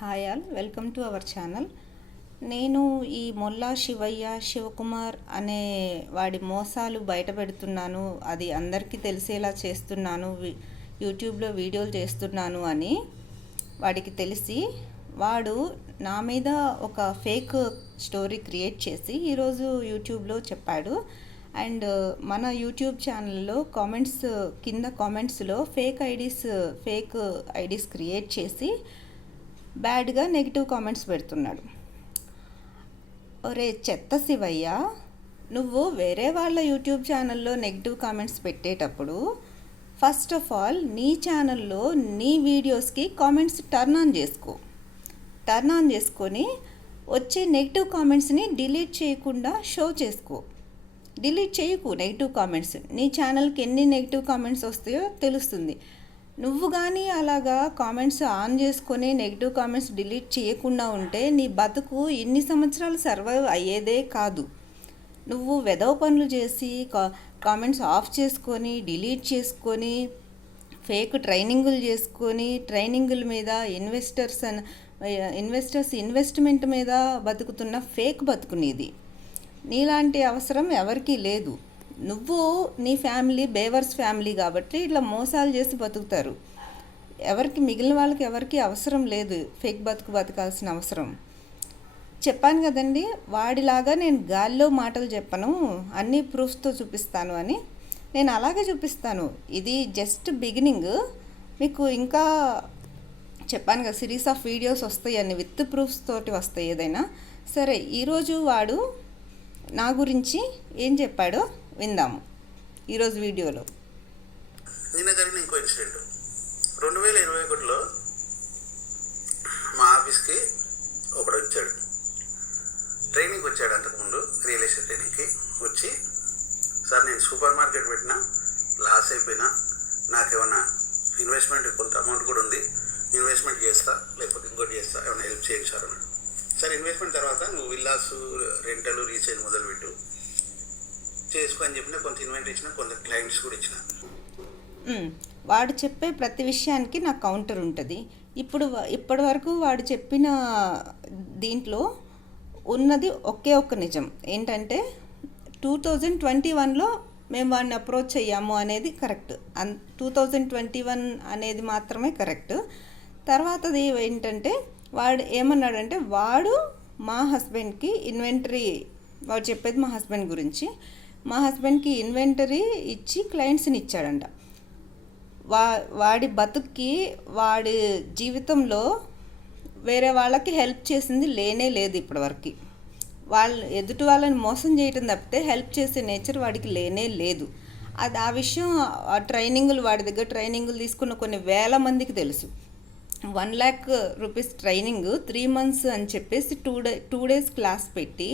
Hi all, welcome to our channel. నేను ఈ మొల్లా శివయ్య శివకుమార్ అనే వాడి మోసాలు బయట పెడుతున్నాను, అది అందరికీ తెలిసేలా చేస్తున్నాను, యూట్యూబ్లో వీడియోలు చేస్తున్నాను అని వాడికి తెలిసి వాడు నా మీద ఒక ఫేక్ స్టోరీ క్రియేట్ చేసి ఈరోజు యూట్యూబ్లో చెప్పాడు. అండ్ మన యూట్యూబ్ ఛానల్లో కింద కామెంట్స్లో ఫేక్ ఐడీస్ క్రియేట్ చేసి బ్యాడ్గా నెగిటివ్ కామెంట్స్ పెడుతున్నాడు. ఒరే చెత్త శివయ్య, నువ్వు వేరే వాళ్ళ యూట్యూబ్ ఛానల్లో నెగిటివ్ కామెంట్స్ పెట్టేటప్పుడు ఫస్ట్ ఆఫ్ ఆల్ నీ ఛానల్లో నీ వీడియోస్కి కామెంట్స్ టర్న్ ఆన్ చేసుకొని వచ్చే నెగిటివ్ కామెంట్స్ని డిలీట్ చేయకుండా షో చేసుకో. డిలీట్ చేయకు నెగిటివ్ కామెంట్స్. నీ ఛానల్కి ఎన్ని నెగిటివ్ కామెంట్స్ వస్తాయో తెలుస్తుంది. నువ్వు కానీ అలాగా కామెంట్స్ ఆన్ చేసుకొని నెగిటివ్ కామెంట్స్ డిలీట్ చేయకుండా ఉంటే నీ బతుకు ఇన్ని సంవత్సరాలు సర్వైవ్ అయ్యేదే కాదు. నువ్వు వెధవ పనులు చేసి కామెంట్స్ ఆఫ్ చేసుకొని డిలీట్ చేసుకొని ఫేక్ ట్రైనింగులు చేసుకొని ట్రైనింగుల మీద ఇన్వెస్ట్మెంట్ మీద బతుకుతున్న ఫేక్ బతుకునేది. నీలాంటి అవసరం ఎవరికీ లేదు. నువ్వు నీ ఫ్యామిలీ బేవర్స్ ఫ్యామిలీ కాబట్టి ఇట్లా మోసాలు చేసి బతుకుతారు. మిగిలిన వాళ్ళకి ఎవరికి అవసరం లేదు ఫేక్ బతకాల్సిన అవసరం. చెప్పాను కదండి, వాడిలాగా నేను గాల్లో మాటలు చెప్పను, అన్ని ప్రూఫ్స్తో చూపిస్తాను అని. నేను అలాగే చూపిస్తాను. ఇది జస్ట్ బిగినింగ్. మీకు ఇంకా చెప్పాను కదా, సిరీస్ ఆఫ్ వీడియోస్ వస్తాయి అన్ని విత్ ప్రూఫ్స్ తోటి వస్తాయి ఏదైనా సరే. ఈరోజు వాడు నా గురించి ఏం చెప్పాడో విందాము ఈరోజు వీడియోలో. నిన్న జరిగిన ఇంకో ఇన్సిడెంట్ 2021లో మా ఆఫీస్కి ఒకడు వచ్చాడు. ట్రైనింగ్కి వచ్చాడు. అంతకుముందు రియల్ ఎస్టేట్ ట్రైనింగ్కి వచ్చి, సార్ నేను సూపర్ మార్కెట్ పెట్టినా లాస్ అయిపోయినా, నాకేమన్నా ఇన్వెస్ట్మెంట్ కొంత అమౌంట్ కూడా ఉంది, ఇన్వెస్ట్మెంట్ చేస్తా లేకపోతే ఇంకోటి చేస్తా, ఏమైనా హెల్ప్ చేయండి సార్ అన్నాడు. సార్ ఇన్వెస్ట్మెంట్ తర్వాత నువ్వు విల్లాస్ రెంటలు రీసేల్ మొదలుపెట్టు చేసుకో అని చెప్పిన, కొంత ఇన్వెంట్ ఇచ్చిన, కొంత క్లయింట్స్ కూడా ఇచ్చిన. వాడు చెప్పే ప్రతి విషయానికి నాకు కౌంటర్ ఉంటుంది. ఇప్పటి వరకు వాడు చెప్పిన దీంట్లో ఉన్నది ఒకే ఒక్క నిజం ఏంటంటే 2021లో మేము వాడిని అప్రోచ్ అయ్యాము అనేది కరెక్ట్. 2021 అనేది మాత్రమే కరెక్ట్. తర్వాతది ఏంటంటే వాడు ఏమన్నాడంటే, వాడు మా హస్బెండ్కి వాడు చెప్పేది మా హస్బెండ్ గురించి, మా హస్బెండ్కి ఇన్వెంటరీ ఇచ్చి క్లయింట్స్ని ఇచ్చాడంట. వాడి బతుక్కి వాడి జీవితంలో వేరే వాళ్ళకి హెల్ప్ చేసింది లేనే లేదు ఇప్పటివరకు. ఎదుటి వాళ్ళని మోసం చేయటం తప్పితే హెల్ప్ చేసే నేచర్ వాడికి లేనే లేదు. ఆ విషయం వాడి దగ్గర ట్రైనింగులు తీసుకున్న కొన్ని వేల మందికి తెలుసు. 1 lakh రూపీస్ ట్రైనింగ్ 3 months అని చెప్పేసి 2 days క్లాస్ పెట్టి,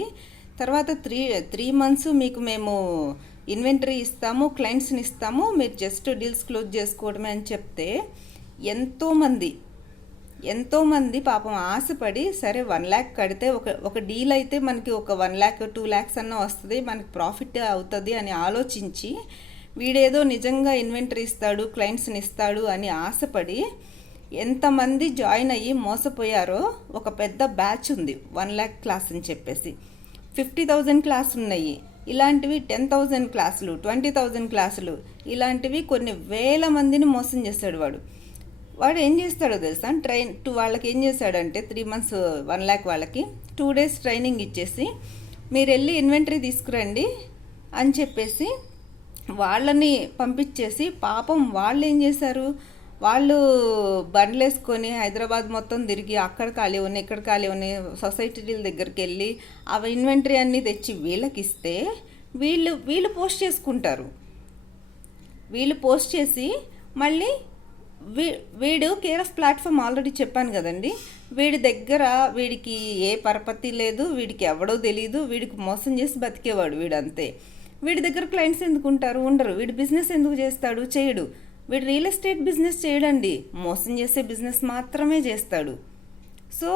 తర్వాత 3 months మీకు మేము ఇన్వెంటరీ ఇస్తాము, క్లయింట్స్ని ఇస్తాము, మీరు జస్ట్ డీల్స్ క్లోజ్ చేసుకోవడమే అని చెప్తే ఎంతోమంది పాపం ఆశపడి, సరే 1 lakh కడితే ఒక డీల్ అయితే మనకి ఒక 1 lakh 2 lakhs అన్న వస్తుంది, మనకి ప్రాఫిట్ అవుతుంది అని ఆలోచించి, వీడేదో నిజంగా ఇన్వెంటరీ ఇస్తాడు క్లయింట్స్ని ఇస్తాడు అని ఆశపడి ఎంతమంది జాయిన్ అయ్యి మోసపోయారో. ఒక పెద్ద బ్యాచ్ ఉంది 1 lakh క్లాస్ అని చెప్పేసి. 50,000 క్లాస్ ఉన్నాయి. ఇలాంటివి 10,000 క్లాసులు, 20,000 క్లాసులు, ఇలాంటివి కొన్ని వేల మందిని మోసం చేస్తాడు వాడు. ఏం చేస్తాడో తెలుసా, వాళ్ళకి ఏం చేశాడంటే 3 months 1 lakh వాళ్ళకి 2 days ట్రైనింగ్ ఇచ్చేసి, మీరు వెళ్ళి ఇన్వెంటరీ తీసుకురండి అని చెప్పేసి వాళ్ళని పంపించేసి, పాపం వాళ్ళు ఏం చేశారు, వాళ్ళు బండ్లు వేసుకొని హైదరాబాద్ మొత్తం తిరిగి అక్కడ ఖాళీ ఉన్నాయి ఇక్కడ ఖాళీ ఉన్నాయి సొసైటీల దగ్గరికి వెళ్ళి ఆ ఇన్వెంటరీ అన్నీ తెచ్చి వీళ్ళకి ఇస్తే వీళ్ళు పోస్ట్ చేసుకుంటారు. వీళ్ళు పోస్ట్ చేసి మళ్ళీ వీడు కేర్ ఆఫ్ ప్లాట్ఫామ్ ఆల్రెడీ చెప్పాను కదండి. వీడికి ఏ పరపతి లేదు, వీడికి ఎవడో తెలీదు, వీడికి మోసం చేసి బతికేవాడు వీడంతే. వీడి దగ్గర క్లయింట్స్ ఎందుకు ఉండరు. వీడు బిజినెస్ ఎందుకు చేస్తాడు, చేయడు. వీడు రియల్ ఎస్టేట్ బిజినెస్ చేయడండి, మోసం చేసే బిజినెస్ మాత్రమే చేస్తాడు. సో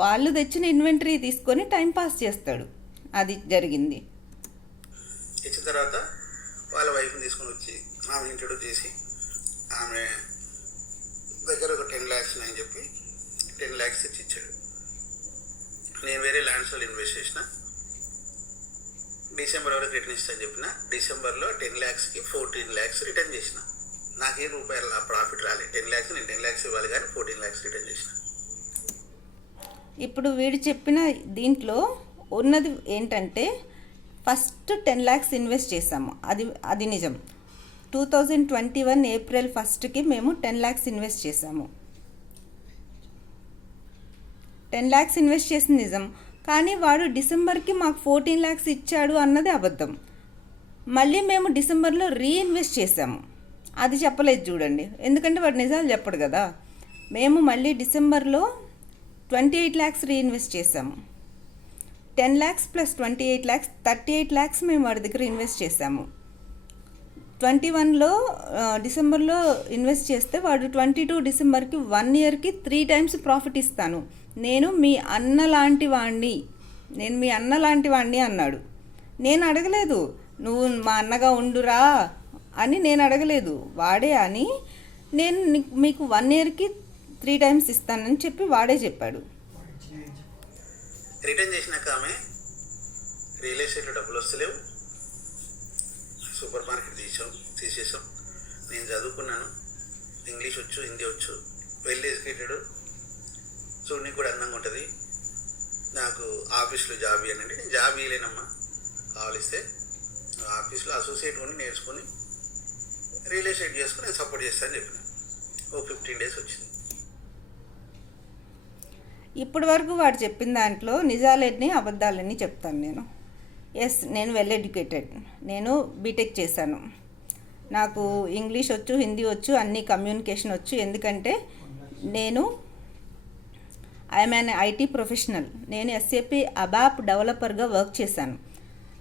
వాళ్ళు తెచ్చిన ఇన్వెంటరీ తీసుకొని టైం పాస్ చేస్తాడు. అది జరిగింది. ఇచ్చిన తర్వాత వాళ్ళ వైఫ్ని తీసుకొని వచ్చి ఆమె ఇంట్రొడ్యూస్ చేసి, ఆమె దగ్గర ఒక 10 lakhs అని చెప్పి 10 lakhs ఇచ్చి ఇచ్చాడు. నేను వేరే ల్యాండ్స్లో ఇన్వెస్ట్ చేసిన. డిసెంబర్ వరకు రిటర్న్ ఇస్తా అని చెప్పిన. డిసెంబర్లో 10 lakhsకి 14 lakhs రిటర్న్ చేసిన. నాకేం రూపాయలు ప్రాఫిట్ రాలేదు. 10 lakhs నేను 10 lakhs ఇవ్వాలి కానీ 14 lakhs రిటర్న్ చేసిన. ఇప్పుడు వీడు చెప్పిన దీంట్లో ఉన్నది ఏంటంటే ఫస్ట్ 10 lakhs ఇన్వెస్ట్ చేసాము, అది నిజం. 2021 ఏప్రిల్ 1కి మేము 10 lakhs ఇన్వెస్ట్ చేసాము. 10 lakhs ఇన్వెస్ట్ చేసింది నిజం, కానీ వాడు డిసెంబర్కి మాకు 14 lakhs ఇచ్చాడు అన్నది అబద్ధం. మళ్ళీ మేము డిసెంబర్లో రీఇన్వెస్ట్ చేసాము, అది చెప్పలేదు చూడండి. ఎందుకంటే వాడు నిజాలు చెప్పడు కదా. మేము మళ్ళీ డిసెంబర్లో 28 lakhs రీఇన్వెస్ట్ చేసాము. 10 lakhs ప్లస్ 28 lakhs 38 lakhs మేము వాడి దగ్గర ఇన్వెస్ట్ చేసాము. 21లో డిసెంబర్లో ఇన్వెస్ట్ చేస్తే వాడు 22 డిసెంబర్కి 1 yearకి 3 times ప్రాఫిట్ ఇస్తాను, నేను మీ అన్న లాంటి వాడిని అన్నాడు. నేను అడగలేదు నువ్వు మా అన్నగా ఉండురా అని, నేను అడగలేదు. వాడే అని నేను మీకు 1 yearకి 3 times ఇస్తానని చెప్పి వాడే చెప్పాడు. రిటర్న్ చేసినాక ఆమె రియల్ ఎస్టేట్లో డబ్బులు వస్తలేవు, సూపర్ మార్కెట్ తీసేసాం. నేను చదువుకున్నాను, ఇంగ్లీష్ వచ్చు, హిందీ వచ్చు, వెల్ ఎడ్యుకేటెడ్, చూడడానికి కూడా అందంగా ఉంటుంది. నాకు ఆఫీస్లో జాబ్ ఇవ్వనండి. నేను జాబ్ ఇవ్వలేనమ్మా, కావలిస్తే ఆఫీస్లో అసోసియేట్ ఉండి నేర్చుకొని రియల్ ఎస్టేట్ చేసుకుని నేను సపోర్ట్ చేస్తానని చెప్పిన. 15 days వచ్చింది. ఇప్పటి వరకు వాడు చెప్పిన దాంట్లో నిజాలన్నీ అబద్ధాలన్నీ చెప్తాను నేను. ఎస్, నేను వెల్ ఎడ్యుకేటెడ్, నేను బీటెక్ చేశాను, నాకు ఇంగ్లీష్ వచ్చు, హిందీ వచ్చు, అన్ని కమ్యూనికేషన్ వచ్చు. ఎందుకంటే నేను ఐఎమ్ అన్ ఐటీ ప్రొఫెషనల్. నేను SAP ABAP డెవలపర్గా వర్క్ చేశాను.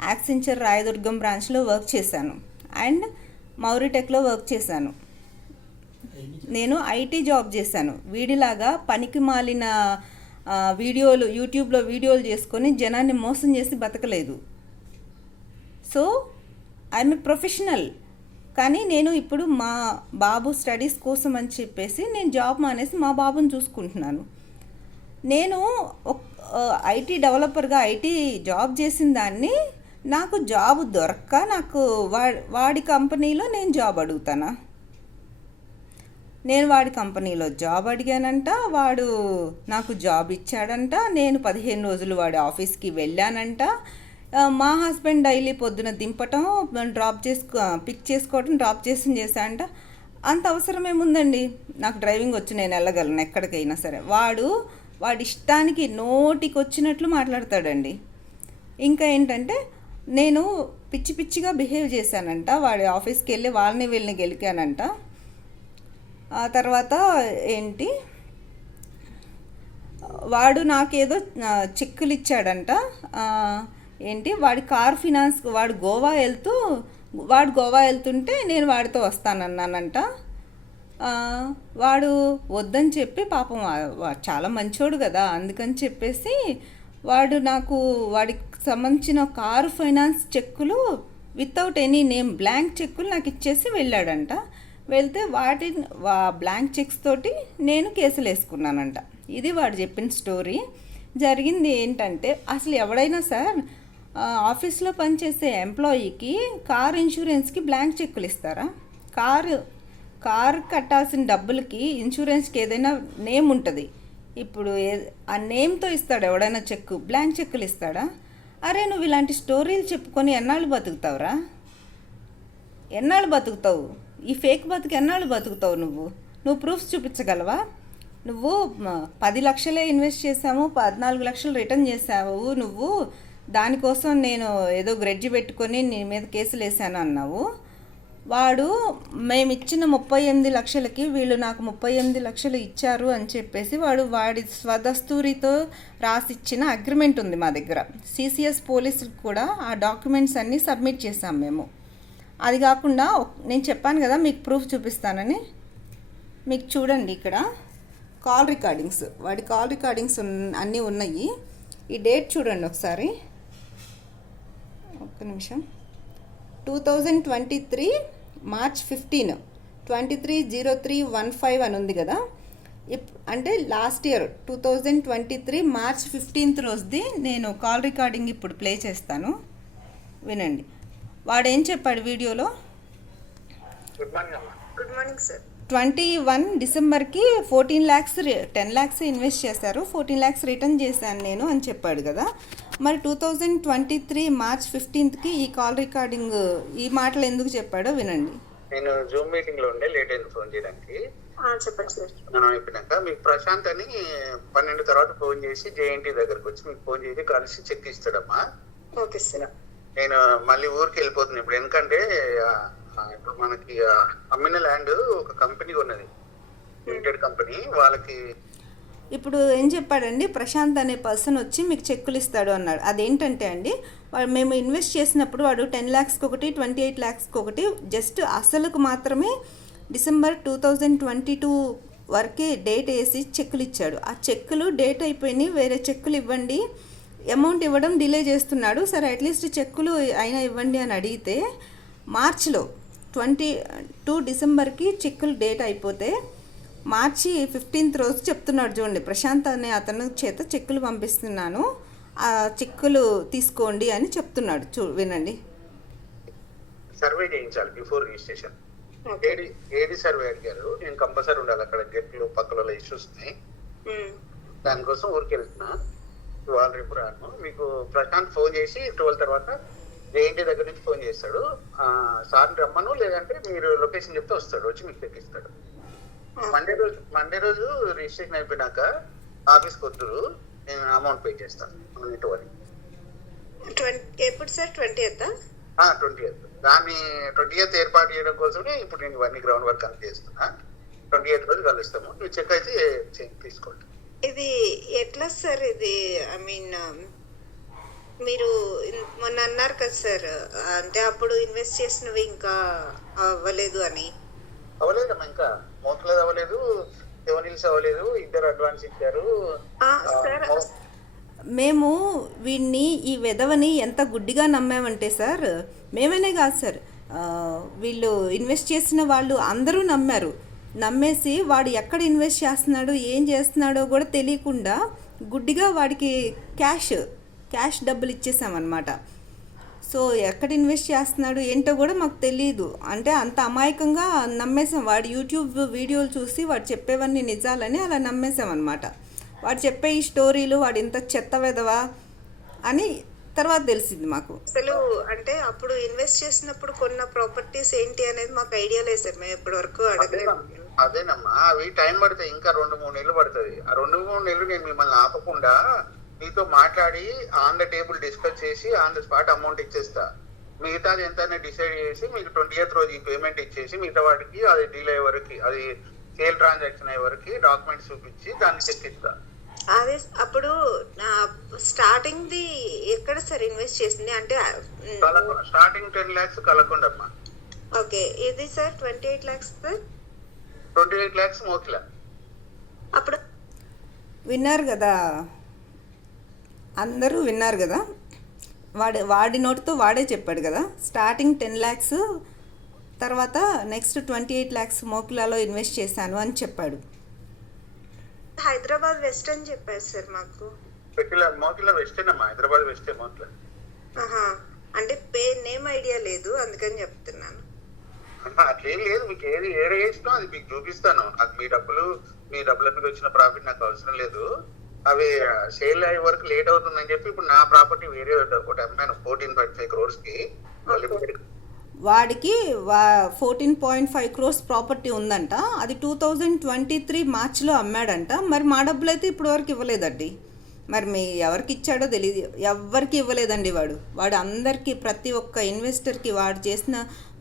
యాక్సెంచర్ రాయదుర్గం బ్రాంచ్లో వర్క్ చేశాను అండ్ మౌరిటెక్లో వర్క్ చేశాను. నేను ఐటీ జాబ్ చేశాను. వీడిలాగా పనికి మాలిన యూట్యూబ్లో వీడియోలు చేసుకొని జనాన్ని మోసం చేసి బతకలేదు. So I'm a professional. కానీ నేను ఇప్పుడు మా బాబు స్టడీస్ కోసం అని చెప్పేసి నేను జాబ్ మానేసి మా బాబుని చూసుకుంటున్నాను. నేను ఐటీ డెవలపర్గా ఐటీ జాబ్ చేసిన దాన్ని నాకు జాబ్ దొరక్క నాకు వాడి కంపెనీలో నేను జాబ్ అడుగుతానా? నేను వాడి కంపెనీలో జాబ్ అడిగానంట, వాడు నాకు జాబ్ ఇచ్చాడంట, నేను 15 రోజులు వాడి ఆఫీస్కి వెళ్ళానంట, మా హస్బెండ్ డైలీ పొద్దున దింపటం, పిక్ చేసుకోవటం, డ్రాప్ చేశానంట. అంత అవసరం ఏముందండి? నాకు డ్రైవింగ్ వచ్చి నేను వెళ్ళగలను ఎక్కడికైనా సరే. వాడి ఇష్టానికి నోటికి వచ్చినట్లు మాట్లాడతాడండి. ఇంకా ఏంటంటే నేను పిచ్చిగా బిహేవ్ చేశానంట, వాడి ఆఫీస్కి వెళ్ళి వాళ్ళని వీళ్ళని గెలికానంట. ఆ తర్వాత ఏంటి, వాడు నాకేదో చెక్కులు ఇచ్చాడంట. ఏంటి, వాడి కార్ ఫినాన్స్, వాడు గోవా వెళ్తుంటే నేను వాడితో వస్తానన్నానంట. వాడు వద్దని చెప్పి పాపం చాలా మంచోడు కదా, అందుకని చెప్పేసి వాడు నాకు వాడికి సంబంధించిన కారు ఫైనాన్స్ చెక్కులు వితౌట్ ఎనీ నేమ్ బ్లాంక్ చెక్కులు నాకు ఇచ్చేసి వెళ్ళాడంట. వెళ్తే బ్లాంక్ చెక్స్ తోటి నేను కేసులు వేసుకున్నానంట. ఇది వాడు చెప్పిన స్టోరీ. జరిగింది ఏంటంటే, అసలు ఎవడైనా సార్ ఆఫీస్లో పనిచేసే ఎంప్లాయీకి కార్ ఇన్సూరెన్స్కి బ్లాంక్ చెక్కులు ఇస్తారా? కారు కట్టాల్సిన డబ్బులకి ఇన్సూరెన్స్కి ఏదైనా నేమ్ ఉంటుంది. ఇప్పుడు ఆ నేమ్తో ఇస్తాడు ఎవడైనా చెక్కు, బ్లాంక్ చెక్కులు ఇస్తాడా? అరే, నువ్వు ఇలాంటి స్టోరీలు చెప్పుకొని ఎన్నాళ్ళు బతుకుతావురా? ఎన్నాళ్ళు బతుకుతావు? ఈ ఫేక్ బతుకు ఎన్నాళ్ళు బతుకుతావు? నువ్వు ప్రూఫ్స్ చూపించగలవా? నువ్వు 10 లక్షలే ఇన్వెస్ట్ చేసాము, 14 లక్షలు రిటర్న్ చేసావు. నువ్వు దానికోసం నేను ఏదో గ్రెడ్జి పెట్టుకొని నీ మీద కేసులు వేసాను అన్నావు. వాడు మేమిచ్చిన 38 లక్షలకి వీళ్ళు నాకు 38 లక్షలు ఇచ్చారు అని చెప్పేసి వాడి స్వదస్తూరితో రాసిచ్చిన అగ్రిమెంట్ ఉంది మా దగ్గర. CCS పోలీసులకు కూడా ఆ డాక్యుమెంట్స్ అన్నీ సబ్మిట్ చేసాం మేము. అది కాకుండా నేను చెప్పాను కదా మీకు ప్రూఫ్ చూపిస్తానని, మీకు చూడండి ఇక్కడ కాల్ రికార్డింగ్స్, వాడి కాల్ రికార్డింగ్స్ అన్నీ ఉన్నాయి. ఈ డేట్ చూడండి ఒకసారి, ఒక్క నిమిషం. 2023 March 15 230315 అని ఉంది కదా. అంటే లాస్ట్ ఇయర్ 2023 మార్చ్ 15th రోజుది నేను కాల్ రికార్డింగ్ ఇప్పుడు ప్లే చేస్తాను, వినండి. వాడు ఏం చెప్పాడు వీడియోలో? గుడ్ మార్నింగ్ అమ్మా. Good morning sir. 21 డిసెంబర్కి 14 lakhs 10 lakhs invest చేశారు, 14 ల్యాక్స్ రిటర్న్ చేశాను నేను అని చెప్పాడు కదా. మరి 2023 మార్చ్ 15th ఈ కాల్ రికార్డింగ్ ఈ మాటలు ఎందుకు చెప్పాడో వినండి. నేను జూమ్ మీటింగ్ లో ఉండే, లేట్ అయింది ఫోన్ చేయడానికి. చెప్పండి సార్. మనం అయిపోయినాక మీకు ప్రశాంత్ అని 12 తర్వాత ఫోన్ చేసి జేఎన్టీ దగ్గరకు వచ్చి మీకు ఫోన్ చేసి కలిసి చెక్ ఇస్తాడమ్మా. Okay sir. నేను మళ్ళీ ఊరికి వెళ్ళిపోతున్నాను ఇప్పుడు, ఎందుకంటే ఇప్పుడు మనకి అమ్మిన ల్యాండ్ ఒక కంపెనీ ఉన్నది, లిమిటెడ్ కంపెనీ. వాళ్ళకి ఇప్పుడు ఏం చెప్పాడండి, ప్రశాంత్ అనే పర్సన్ వచ్చి మీకు చెక్కులు ఇస్తాడు అన్నాడు. అదేంటంటే అండి, వాడు మేము ఇన్వెస్ట్ చేసినప్పుడు వాడు 10 ల్యాక్స్కి ఒకటి, 28 ల్యాక్స్కి ఒకటి, జస్ట్ అసలుకు మాత్రమే డిసెంబర్ 2022 వరకే డేట్ వేసి చెక్కులు ఇచ్చాడు. ఆ చెక్కులు డేట్ అయిపోయినాయి, వేరే చెక్కులు ఇవ్వండి, అమౌంట్ ఇవ్వడం డిలే చేస్తున్నాడు. సరే అట్లీస్ట్ చెక్కులు అయినా ఇవ్వండి అని అడిగితే మార్చిలో 22 డిసెంబర్కి చెక్కులు డేట్ అయిపోతే మార్చి 15th రోజు చెప్తున్నాడు చూడండి, ప్రశాంత్ అనే అతను చేత చెక్కులు పంపిస్తున్నాను, ఆ చెక్కులు తీసుకోండి అని చెప్తున్నాడు. వినండి. సర్వే చేయించాలి బిఫోర్ రిజిస్ట్రేషన్. ఏది సర్వే అడిగారు, నేను కంపల్సరీ ఉండాలి అక్కడ, గెట్లు పక్కల ఇష్యూస్ ఉన్నాయి, దానికోసం ఊరికి వెళ్తున్నా. వాళ్ళు రేపు రాను. మీకు ప్రశాంత్ ఫోన్ చేసి 12 తర్వాత జేఎన్టీ దగ్గర నుంచి ఫోన్ చేస్తాడు, సార్ని రమ్మను, లేదంటే మీరు లొకేషన్ చెప్తే వస్తాడు, వచ్చి మీకు తెప్పిస్తాడు. మండే రోజు రిజిస్ట్రేషన్ అయిపోయినాక ఆఫీస్కి వద్దురు, నేను అమౌంట్ పే చేస్తాను. ఎప్పుడు సార్? 20th. 20th. దాన్ని 20th ఏర్పాటు చేయడం కోసమే ఇప్పుడు నేను ఇవన్నీ గ్రౌండ్ వర్క్ అంతా చేస్తున్నా. 28 రోజు కలుస్తాము, మీరు చెక్ అయితే తీసుకోండి. ఇది ఎట్లా సార్? ఇది ఐ మీన్ మీరు మొన్న అన్నారు కదా సార్, అంటే అప్పుడు ఇన్వెస్ట్ చేసినవి ఇంకా అవ్వలేదు అని. అవ్వలేదమ్మా, ఇంకా మోకలేదు అవ్వలేదు, సెవెనిల్స్ అవ్వలేదు, ఇద్దరు అడ్వాన్స్ ఇచ్చారు. మేము వీడిని, ఈ వెధవని ఎంత గుడ్డిగా నమ్మామంటే సార్, మేమనే కాదు సార్, వీళ్ళు ఇన్వెస్ట్ చేసిన వాళ్ళు అందరూ నమ్మేసి వాడు ఎక్కడ ఇన్వెస్ట్ చేస్తున్నాడు, ఏం చేస్తున్నాడో కూడా తెలియకుండా గుడ్డిగా వాడికి క్యాష్ డబ్బులు ఇచ్చేసామన్నమాట. సో ఎక్కడ ఇన్వెస్ట్ చేస్తున్నాడు ఏంటో కూడా మాకు తెలియదు, అంటే అంత అమాయకంగా నమ్మేసాం. వాడు యూట్యూబ్ వీడియోలు చూసి వాడు చెప్పేవన్నీ నిజాలని అలా నమ్మేసామన్నమాట. వాడు చెప్పే ఈ స్టోరీలు వాడు ఇంత చెత్త వెదవా అని తర్వాత తెలిసింది మాకు. అసలు అంటే అప్పుడు ఇన్వెస్ట్ చేసినప్పుడు కొన్న ప్రాపర్టీస్ ఏంటి అనేది మాకు ఐడియా లేదు సార్, మేము ఇప్పటి వరకు అడగలేదు. అదేనమ్మా, అవి టైం పడుతుంది, ఇంకా 2-3 నెలలు పడుతుంది. ఆ 2-3 నెలలు నేను మిమ్మల్ని ఆపకుండా మీతో మాట్లాడి ఆన్ ద టేబుల్ డిస్కస్ చేసి ఆన్ ద స్పాట్ అమౌంట్ ఇచ్చేస్తా. మిగతాది ఎంత డిసైడ్ చేసి మీకు 20th రోజు ఈ పేమెంట్ ఇచ్చేసి మిగతా వాటికి అది డీల్ అయ్యే వరకు, అది సేల్ ట్రాన్సాక్షన్ అయ్యే వరకు డాక్యుమెంట్స్ చూపించి దాన్ని చెక్ ఇస్తా. అదే అప్పుడు స్టార్టింగ్ ది ఎక్కడ సార్ ఇన్వెస్ట్ చేసింది? అంటే స్టార్టింగ్ 10 lakhs కలకొండమ్మా. ఓకే. ఇది sir 28 lakhs sir? 28 lakhs Mokila. అప్పుడు విన్నారు కదా, అందరూ విన్నారు కదా, వాడి నోటితో వాడే చెప్పాడు కదా, స్టార్టింగ్ 10 lakhs, తర్వాత నెక్స్ట్ 28 lakhs మోకిలాలో ఇన్వెస్ట్ చేశాను అని చెప్పాడు. హైదరాబాద్ వెస్ట్ అని చెప్పారు సార్ మాకు. మోకిలా వెస్టేన్ అమ్మా, హైదరాబాద్ వెస్టే మోకిలా. అంటే నేమ్ ఐడియా లేదు, అందుకని చెప్తున్నాను. అట్లేం లేదు, మీకు ఏది ఏరే ఇష్టం అది మీకు చూపిస్తాను. నాకు మీ డబ్బుల మీద వచ్చిన ప్రాఫిట్ నాకు అవసరం లేదు. అవి సేల్ అయ్యే వరకు లేట్ అవుతుందని చెప్పి ఇప్పుడు నా ప్రాపర్టీ వేరే ఒకటి అమ్మాను 14.5 crores కి. వాడికి 14.5 crores ప్రాపర్టీ ఉందంట, అది 2023 మార్చిలో అమ్మాడంట. మరి మా డబ్బులు అయితే ఇప్పటి వరకు ఇవ్వలేదండి. మరి ఎవరికి ఇచ్చాడో తెలియదు, ఎవరికి ఇవ్వలేదండి. వాడు అందరికీ, ప్రతి ఒక్క ఇన్వెస్టర్కి,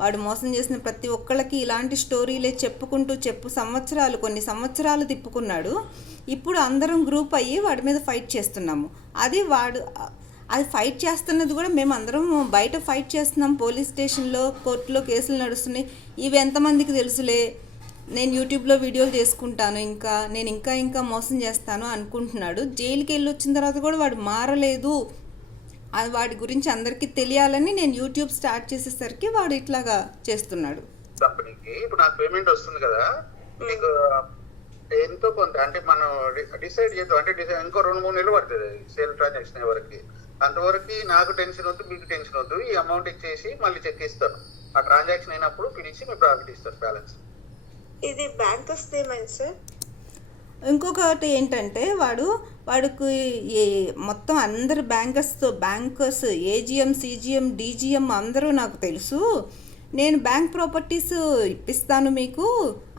వాడు మోసం చేసిన ప్రతి ఒక్కళ్ళకి ఇలాంటి స్టోరీలే చెప్పుకుంటూ కొన్ని సంవత్సరాలు తిప్పుకున్నాడు. ఇప్పుడు అందరం గ్రూప్ అయ్యి వాడి మీద ఫైట్ చేస్తున్నాము. అది ఫైట్ చేస్తున్నది కూడా మేము అందరం బయట ఫైట్ చేస్తున్నాం, పోలీస్ స్టేషన్లో, కోర్టులో కేసులు నడుస్తున్నాయి. ఇవి ఎంతమందికి తెలుసులే, నేను యూట్యూబ్లో వీడియోలు చేసుకుంటాను, నేను ఇంకా మోసం చేస్తాను అనుకుంటున్నాడు. జైలుకి వెళ్ళి వచ్చిన తర్వాత కూడా వాడు మారలేదు, వాడి గురించి అందరికీ తెలియాలని నేను యూట్యూబ్ స్టార్ట్ చేసేసరికి వాడు ఇట్లాగా చేస్తున్నాడు. కంపెనీకి ఇప్పుడు నాకు పేమెంట్ వస్తుంది కదా, మీకు ఎంతో కొంత అంటే మనం డిసైడ్ చేద్దాం, అంటే ఇంకో 2-3 నెలలు పడుతుంది సేల్ ట్రాన్సాక్షన్ అయ్యే వరకు. అంతవరకు నాకు టెన్షన్ వద్దు, మీకు టెన్షన్ వద్దు. ఈ అమౌంట్ ఇచ్చేసి మళ్ళీ చెక్ ఇస్తాను, ఆ ట్రాన్సాక్షన్ అయినప్పుడు పిలిచి మీ ప్రాఫిట్ ఇస్తాను బ్యాలెన్స్. ఇది బ్యాంక్ వస్తే ఏమైంది సార్? ఇంకొకటి ఏంటంటే వాడికి మొత్తం అందరు బ్యాంకర్స్ ఏజిఎం, సిజిఎం, డీజీఎం అందరూ నాకు తెలుసు, నేను బ్యాంక్ ప్రాపర్టీస్ ఇప్పిస్తాను మీకు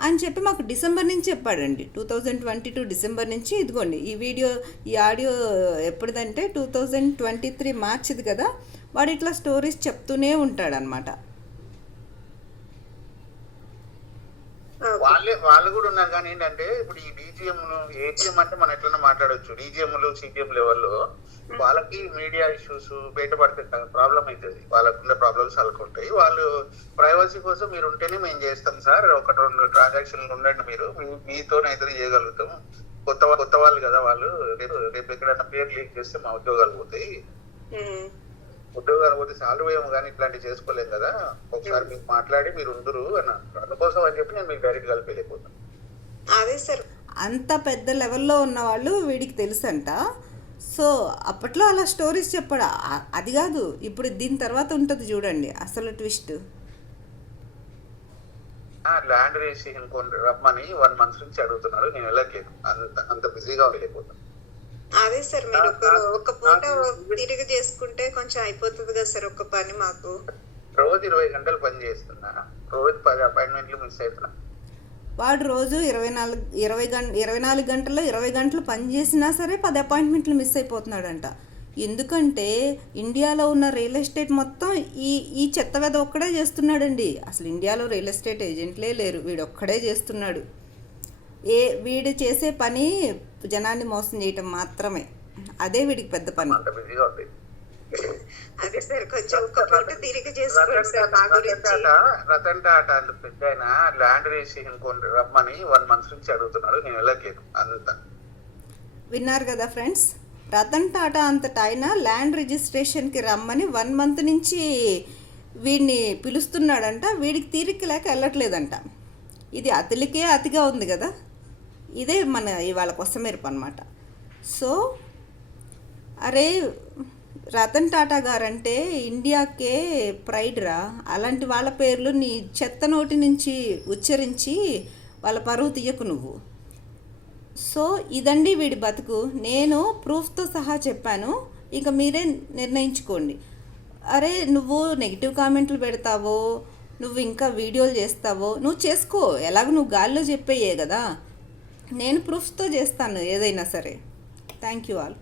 అని చెప్పి మాకు డిసెంబర్ నుంచి చెప్పాడండి. 2022 డిసెంబర్ నుంచి. ఇదిగోండి ఈ ఆడియో ఎప్పుడుదంటే 2023 మార్చిది కదా. వాడు ఇట్లా స్టోరీస్ చెప్తూనే ఉంటాడనమాట. వాళ్ళు కూడా ఉన్నారు. కానీ ఏంటంటే ఇప్పుడు ఈ డీజీఎంలు, ఏటీఎం అంటే మనం ఎట్లన్నా మాట్లాడొచ్చు. డీజీఎంలు, సిజిఎం లెవెల్లో వాళ్ళకి మీడియా ఇష్యూస్ బయటపడితే ప్రాబ్లం అవుతుంది, వాళ్ళకున్న ప్రాబ్లమ్స్ వాళ్ళకు ఉంటాయి. వాళ్ళు ప్రైవసీ కోసం మీరు ఉంటేనే మేము చేస్తాం సార్, 1-2 ట్రాన్సాక్షన్లు ఉండండి, మీరు మీతోనైతే చేయగలుగుతాం. కొత్త వాళ్ళు కదా వాళ్ళు, రేపు ఎక్కడైనా పేరు లీక్ చేస్తే మా ఉద్యోగాలు పోతాయి, ఉద్యోగాలు పోతే సాల్వ్ అయ్యాము, కానీ ఇట్లాంటివి చేసుకోలేం కదా, ఒకసారి మీకు మాట్లాడి మీరు ఉందరు అని అంటారు. అందుకోసం అని చెప్పి నేను మీకు డైరెక్ట్ కలిపి వెళ్ళిపోతాను. అదే సార్, అంత పెద్ద లెవెల్లో ఉన్న వాళ్ళు వీడికి తెలుసంట. సో అప్పట్లో అలా స్టోరీస్ చెప్పాడు. అది కాదు, ఇప్పుడు దీని తర్వాత ఉంటుంది చూడండి అసలు ట్విస్ట్. ల్యాండ్ రిజిస్ట్రేషన్ రమ్మని 1 month నుంచి అడుగుతున్నాడు, నేను వెళ్ళట్లేదు, అంత బిజీగా వెళ్ళిపోతాను. అదే సార్, మీరు ఒక పూట తిరిగి చేసుకుంటే కొంచెం అయిపోతుంది కదా సార్ ఒక పని. మాకు రోజు 20 గంటలు పని చేస్తున్నా, రోజు 10 అపాయింట్మెంట్లు మిస్ అవుతున్నా. వాడు రోజు 24 గంటల్లో 20 గంటలు పని చేసినా సరే 10 అపాయింట్మెంట్లు మిస్ అయిపోతున్నాడంట. ఎందుకంటే ఇండియాలో ఉన్న రియల్ ఎస్టేట్ మొత్తం ఈ చెత్త వెద ఒక్కడే చేస్తున్నాడండి. అసలు ఇండియాలో రియల్ ఎస్టేట్ ఏజెంట్లే లేరు, వీడు ఒక్కడే చేస్తున్నాడు. వీడు చేసే పని జనాన్ని మోసం చేయటం మాత్రమే, అదే వీడికి పెద్ద పని. అదే సార్, కొంచెం ఒక పూట తిరిగి చేసుకోండి సార్ మా గురించి. రతన్ టాటా పెద్ద ఆయన ల్యాండ్ రిజిస్ట్రేషన్ రమ్మని 1 month నుంచి అడుగుతున్నాడు, నేను వెళ్ళట్లేదు అంత. విన్నారు కదా ఫ్రెండ్స్, రతన్ టాటా అంతటా ఆయన ల్యాండ్ రిజిస్ట్రేషన్కి రమ్మని 1 month నుంచి వీడిని పిలుస్తున్నాడంట. వీడికి తీరిక లేక వెళ్ళట్లేదంట. ఇది అతలికే అతిగా ఉంది కదా. ఇదే మన ఇవాళ కొసమెరుపు అనమాట. సో అరే, రతన్ టాటా గారంటే ఇండియాకే ప్రైడ్ రా. అలాంటి వాళ్ళ పేర్లు నీ చెత్త నోటి నుంచి ఉచ్చరించి వాళ్ళ పరువు తీయకు నువ్వు. సో ఇదండి వీడి బతుకు. నేను ప్రూఫ్తో సహా చెప్పాను, ఇక మీరే నిర్ణయించుకోండి. అరే, నువ్వు నెగిటివ్ కామెంట్లు పెడతావో, నువ్వు ఇంకా వీడియోలు చేస్తావో నువ్వు చేసుకో, ఎలాగో నువ్వు గాల్లో చెప్పేయే కదా. నేను ప్రూఫ్స్తో చేస్తాను ఏదైనా సరే. Thank you all.